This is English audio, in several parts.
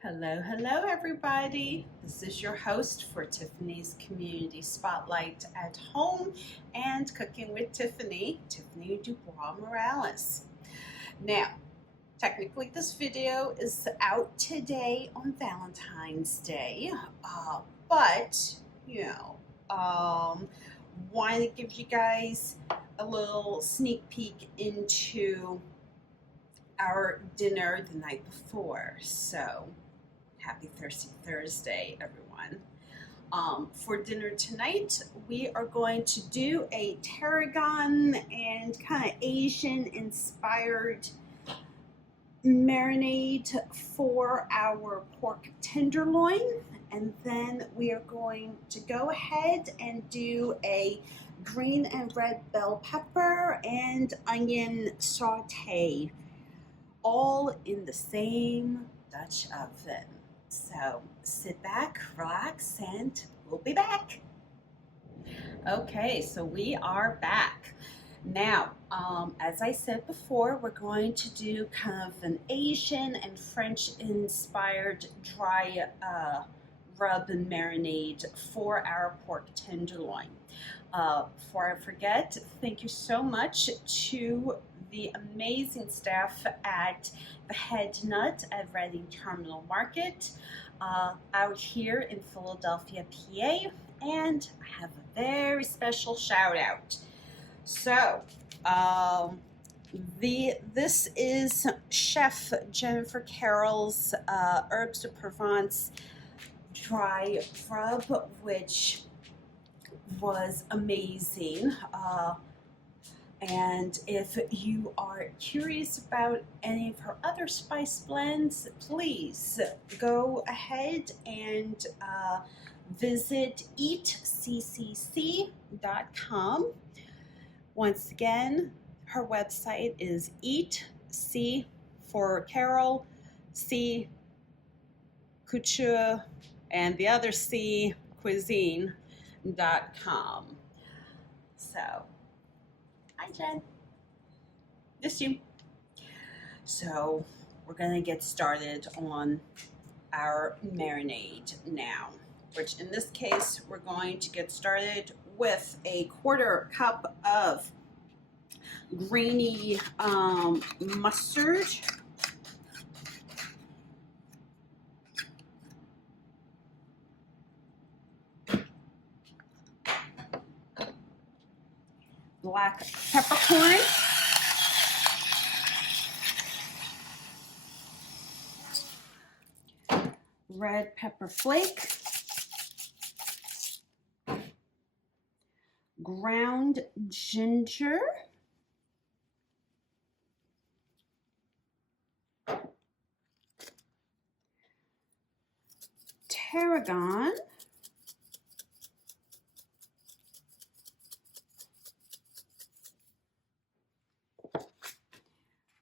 Hello, hello, everybody. This is your host for Tiffany's Community Spotlight at Home and Cooking with Tiffany, Tiffany DuBois-Morales. Now, technically, this video is out today on Valentine's Day, but you know, want to give you guys a little sneak peek into our dinner the night before. So, happy Thirsty Thursday, everyone. For dinner tonight, we are going to do a tarragon and kind of Asian inspired marinade for our pork tenderloin. And then we are going to go ahead and do a green and red bell pepper and onion saute, all in the same Dutch oven. So sit back, relax, and we'll be back. Okay, so we are back. Now, as I said before, we're going to do kind of an Asian and French inspired dry rub and marinade for our pork tenderloin. Before I forget, thank you so much to the amazing staff at the Head Nut at Reading Terminal Market out here in Philadelphia, PA, and I have a very special shout out. So, this is Chef Jennifer Carroll's Herbs de Provence dry rub, which was amazing. And if you are curious about any of her other spice blends, please go ahead and visit eatccc.com. Once again, her website is eat, C for Carol, C couture, and the other C cuisine.com. So, hi Jen, miss you. So we're gonna get started on our marinade now, which in this case we're going to get started with a 1/4 cup of grainy mustard, black peppercorn, red pepper flake, ground ginger, tarragon,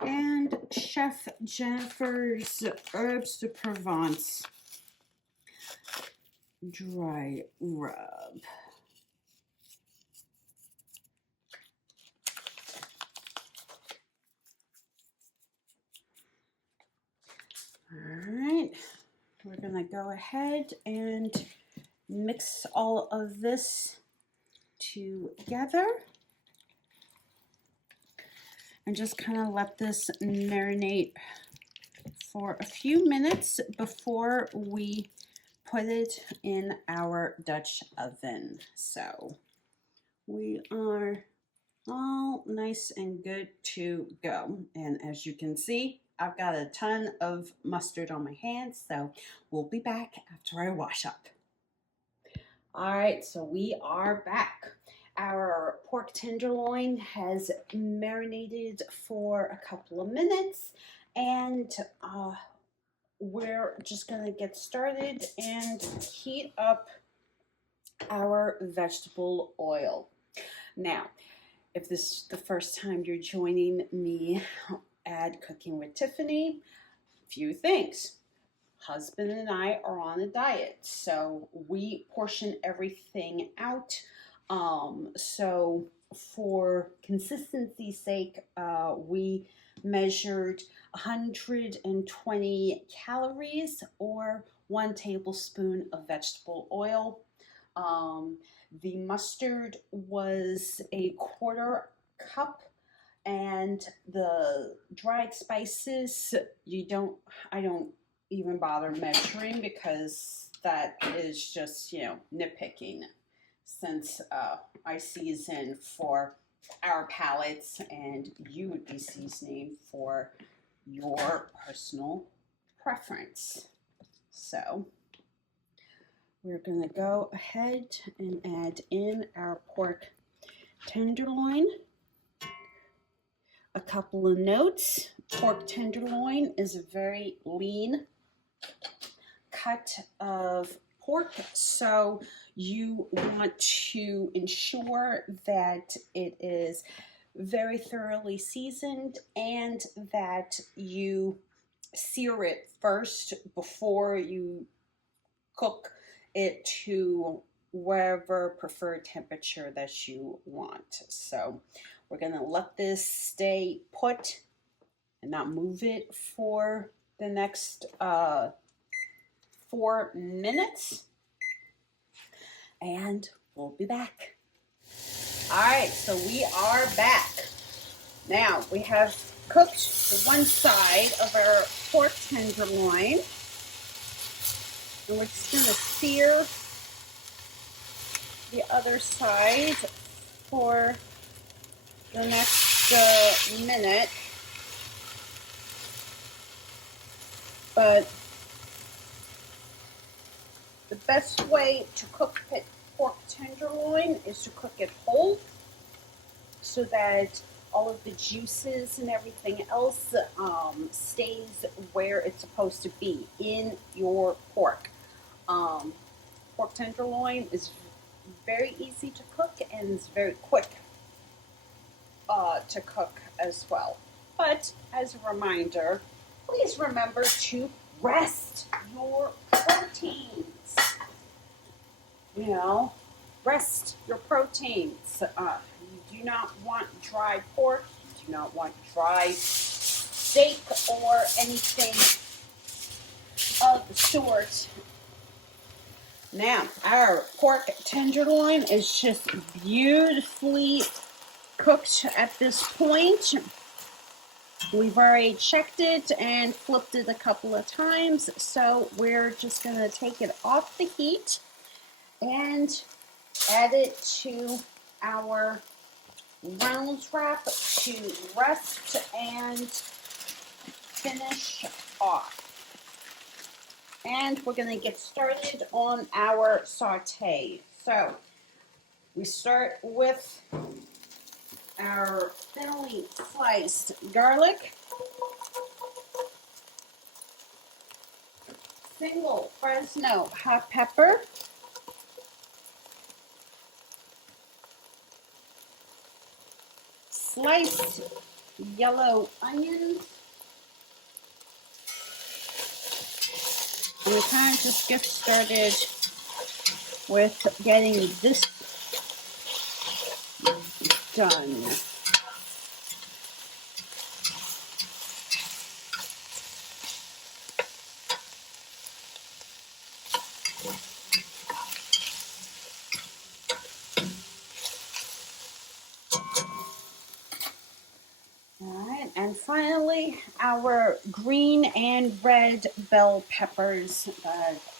and Chef Jennifer's Herbs de Provence dry rub. All right, we're gonna go ahead and mix all of this together and just kind of let this marinate for a few minutes before we put it in our Dutch oven. So we are all nice and good to go. And as you can see, I've got a ton of mustard on my hands, so we'll be back after I wash up. All right, so we are back. Our pork tenderloin has marinated for a couple of minutes, and we're just gonna get started and heat up our vegetable oil. Now, if this is the first time you're joining me at Cooking with Tiffany, few things. Husband and I are on a diet, so we portion everything out. So for consistency's sake, we measured 120 calories or 1 tablespoon of vegetable oil. The mustard was a 1/4 cup, and the dried spices, I don't even bother measuring because that is just, nitpicking, since I season for our palates and you would be seasoning for your personal preference. So we're going to go ahead and add in our pork tenderloin. A couple of notes. Pork tenderloin is a very lean cut of pork, so you want to ensure that it is very thoroughly seasoned and that you sear it first before you cook it to wherever preferred temperature that you want. So we're going to let this stay put and not move it for the next 4 minutes, and we'll be back. All right, so we are back. Now we have cooked the one side of our pork tenderloin, and we're just going to sear the other side for the next minute. But the best way to cook pork tenderloin is to cook it whole, so that all of the juices and everything else stays where it's supposed to be in your pork. Pork tenderloin is very easy to cook and it's very quick to cook as well. But as a reminder, please remember to rest your proteins. Rest your proteins. You do not want dry pork. You do not want dry steak or anything of the sort. Now, our pork tenderloin is just beautifully cooked at this point. We've already checked it and flipped it a couple of times, so we're just going to take it off the heat and add it to our Reynolds wrap to rest and finish off. And we're going to get started on our saute. So we start with our thinly sliced garlic, single Fresno hot pepper, sliced yellow onions, and we kind of just get started with getting this done. Alright, and finally our green and red bell peppers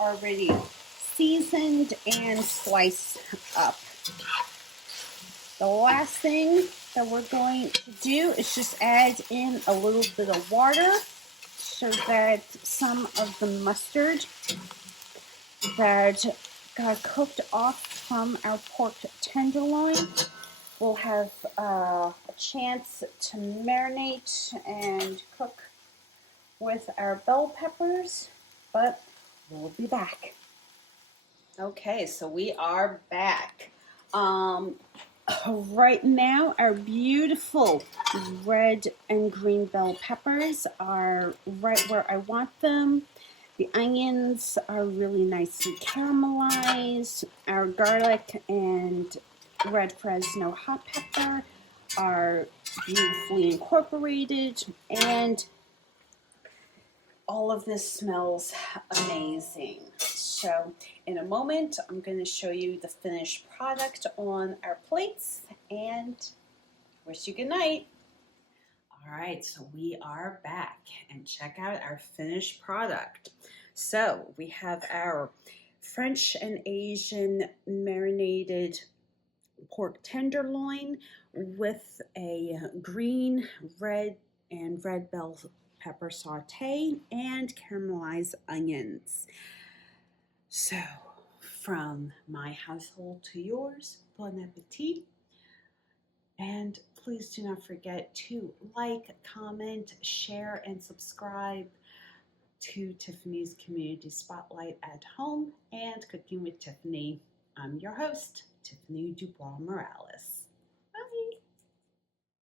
already seasoned and sliced up. The last thing that we're going to do is just add in a little bit of water so that some of the mustard that got cooked off from our pork tenderloin will have a chance to marinate and cook with our bell peppers, but we'll be back. Okay, so we are back. Right now, our beautiful red and green bell peppers are right where I want them. The onions are really nicely caramelized. Our garlic and red Fresno hot pepper are beautifully incorporated, and all of this smells amazing. So in a moment, I'm going to show you the finished product on our plates and wish you good night. All right, so we are back, and check out our finished product. So we have our French and Asian marinated pork tenderloin with a green, red, and red bell pepper saute and caramelized onions. So from my household to yours, bon appetit. And please do not forget to like, comment, share, and subscribe to Tiffany's Community Spotlight at Home and Cooking with Tiffany. I'm your host, Tiffany DuBois-Morales.